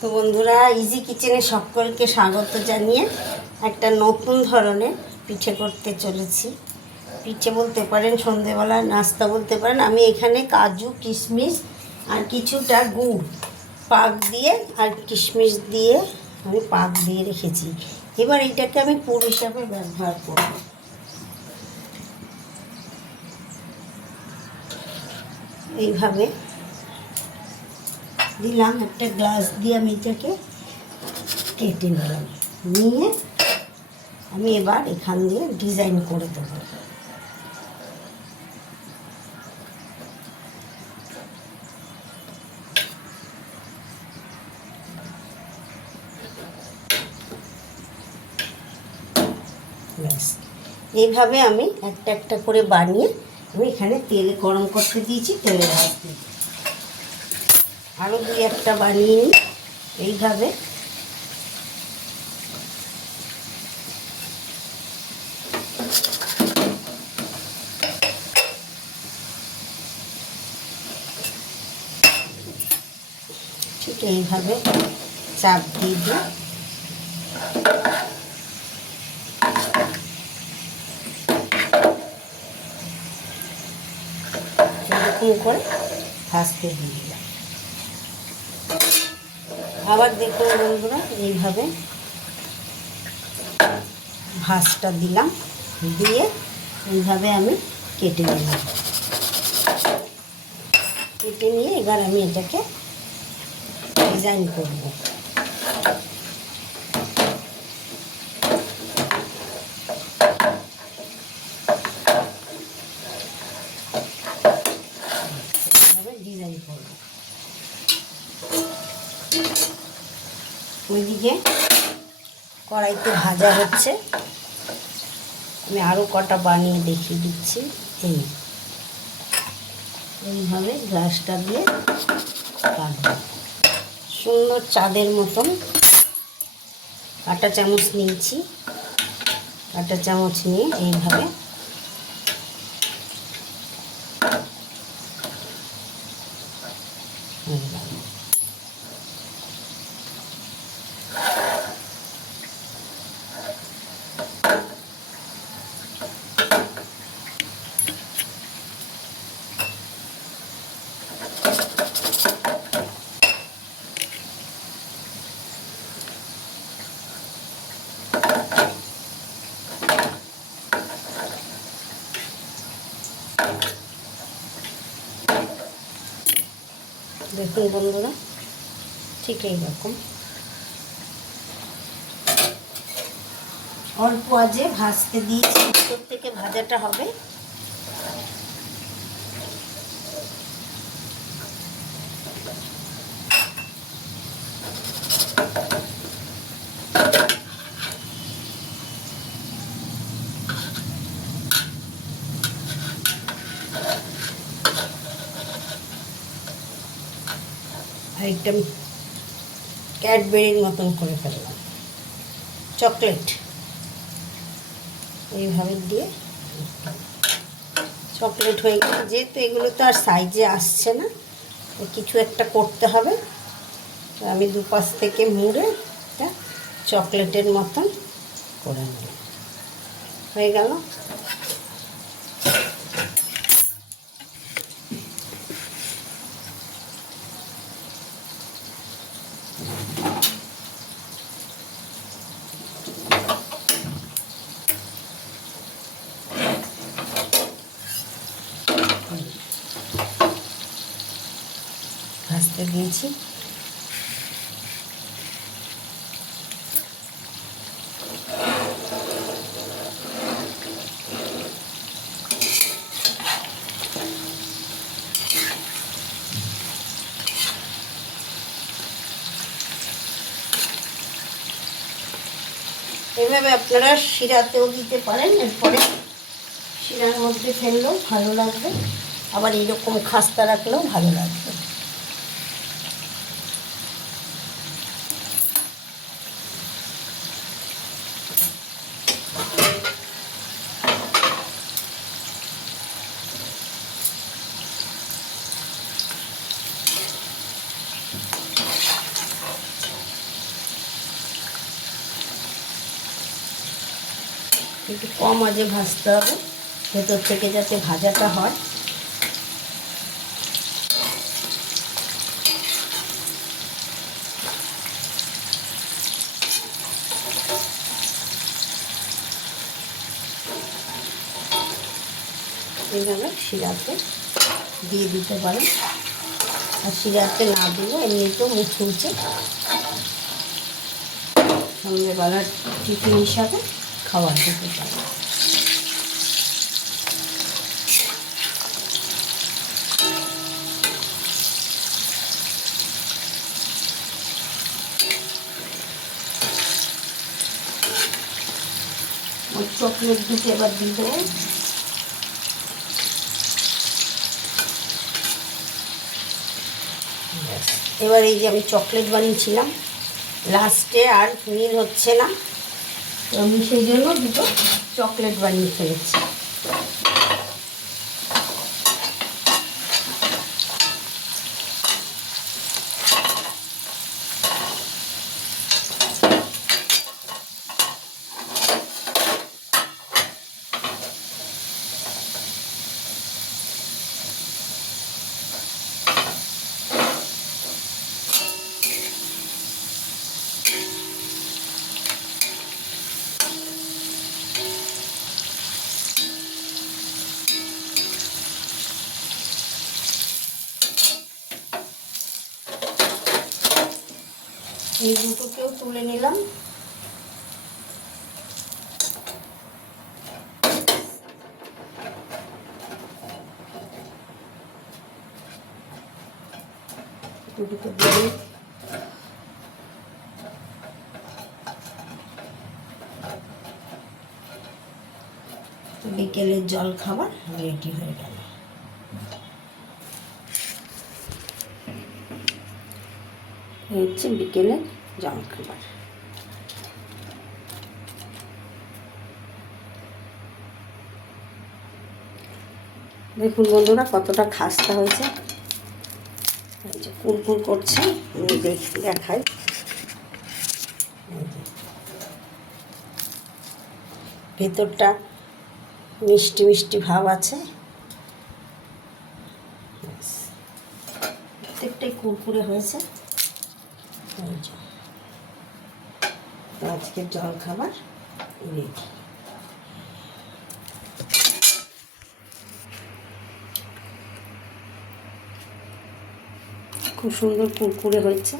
তো বন্ধুরা, ইজি কিচেনে সকলকে স্বাগত জানিয়ে একটা নতুন ধরনের পিঠে করতে চলেছি। পিঠে বলতে পারেন, সন্ধেবেলা নাস্তা বলতে পারেন। আমি এখানে কাজু কিশমিশ আর কিছুটা গুড় পাক দিয়ে আর কিশমিশ দিয়ে আমি পাক দিয়ে রেখেছি। এবার এটাকে আমি পুর হিসাবে ব্যবহার করব। এইভাবে দিলাম, একটা গ্লাস দিয়ে আমি এটাকে কেটে নিলাম। নিয়ে আমি এবার এখান দিয়ে ডিজাইন করে দেবো। ব্যাস, এইভাবে আমি একটা একটা করে বানিয়ে আমি এখানে তেল গরম করতে দিয়েছি, তেলে ভাজতে। আরও দুই একটা বানিয়ে নিই এইভাবে। ঠিক এইভাবে চাপ দিয়ে দিই। এরকম করে ভাজতে দিয়ে দিলাম। আবার দেখুন বন্ধুরা, এইভাবে ভাজটা দিলাম, দিয়ে এইভাবে আমি কেটে নিলাম। কেটে নিয়ে এবার আমি এটাকে ডিজাইন করব। ডিজাইন করব। ওইদিকে কড়াইতে ভাজা হচ্ছে, আমি আরও কটা বানিয়ে দেখিয়ে দিচ্ছি। এইভাবে গ্লাসটা দিয়ে কাটবো সুন্দর চাঁদের মতন। কাঁটা চামচ নিয়েছি, কাঁটা চামচ নিয়ে এইভাবে দেখুন বন্ধুরা, ঠিক এইরকম অল্প আজে ভাজতে দিয়েছি। ভিতর থেকে ভাজাটা হবে। আরেকটা ক্যাডবেরির মতন করে ফেললাম, চকলেট এইভাবে দিয়ে চকলেট হয়ে গেল। যেহেতু এগুলো তো আর সাইজে আসছে না, কিছু একটা করতে হবে। তো আমি দুপাশ থেকে মুড়ে একটা চকলেটের মতন করে নিলাম। হয়ে গেল। ভাজতে দিয়েছি। এভাবে আপনারা শিরাতেও দিতে পারেন। এরপরে শিরার মধ্যে ফেললেও ভালো লাগবে, আবার এরকম খাস্তা রাখলেও ভালো লাগবে। একটু কম আঁচে ভাজতে হবে, ভেতর থেকে যাতে ভাজাটা হয়। এইভাবে শিরাতে দিয়ে দিতে পারেন, আর শিরাতে না দিলে এমনিতেও মুচমুচে সন্ধ্যেবেলার টিফিন হিসাবে খাওয়া যেতে পারে। চকলেট দুটো এবার দিয়ে দেবো। এবার এই যে আমি চকলেট বানিয়েছিলাম, লাস্টে আর মিল হচ্ছে না, তো আমি সেই জন্য দুটো চকলেট বানিয়ে ফেলেছি। এই দুটোকেও তুলে নিলাম। দুটো দিয়ে বিকেলের জল খাবার রেডি হয়ে গেল। হচ্ছে বিকেলের জল খাবার। দেখুন বন্ধুরা কতটা খাস্তা হয়েছে, এই যে কুরকুর করছে, আমি দেখাই। ভেতরটা মিষ্টি মিষ্টি ভাব আছে, প্রত্যেকটাই কুরকুরে হয়েছে। তো আজকের জল খাবার রেডি। খুব সুন্দর কুরকুরে হয়েছে।